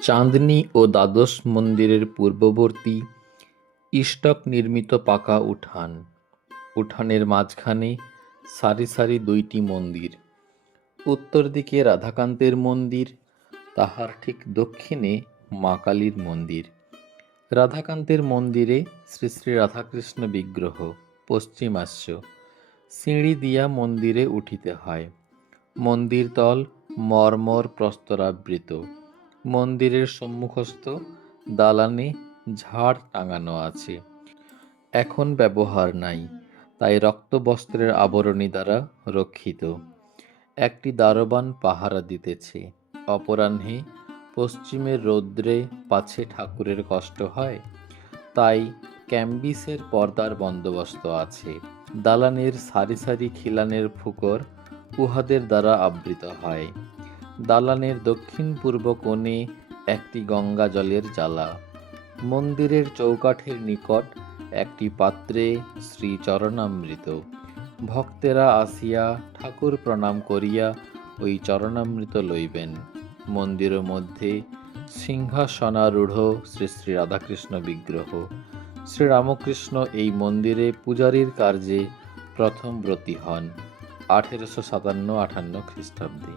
চাঁদনী ও দ্বাদশ মন্দিরের পূর্ববর্তী ইষ্টক নির্মিত পাকা উঠান। উঠানের মাঝখানে সারি সারি দুইটি মন্দির। উত্তর দিকে রাধাকান্তের মন্দির, তাহার ঠিক দক্ষিণে মা কালীর মন্দির। রাধাকান্তের মন্দিরে শ্রী শ্রী রাধাকৃষ্ণ বিগ্রহ, পশ্চিমাস্য। সিঁড়ি দিয়া মন্দিরে উঠিতে হয়। মন্দির তল মর্মর প্রস্তরাবৃত। মন্দিরের সম্মুখস্থ দালানে ঝাড় টাঙানো আছে, এখন ব্যবহার নাই, তাই রক্তবস্ত্রের আবরণী দ্বারা রক্ষিত। একটি দারোয়ান পাহারা দিতেছে। অপরাহ্নে পশ্চিমের রৌদ্রে পাছে ঠাকুরের কষ্ট হয়, তাই ক্যাম্বিসের পর্দার বন্দোবস্ত আছে। দালানের সারি সারি খিলানের ফুকর উহাদের দ্বারা আবৃত হয়। দালানের দক্ষিণ পূর্ব কোণে একটি গঙ্গা জলের জালা। মন্দিরের চৌকাঠের নিকট একটি পাত্রে শ্রী চরণামৃত। ভক্তেরা আসিয়া ঠাকুর প্রণাম করিয়া ওই চরণামৃত লইবেন। মন্দির মধ্যে সিংহাসনারূঢ় শ্রী শ্রী রাধাকৃষ্ণ বিগ্রহ। শ্রীরামকৃষ্ণ এই মন্দিরে পূজারীর কার্যে প্রথম ব্রতী হন 1857-58 খ্রিস্টাব্দে।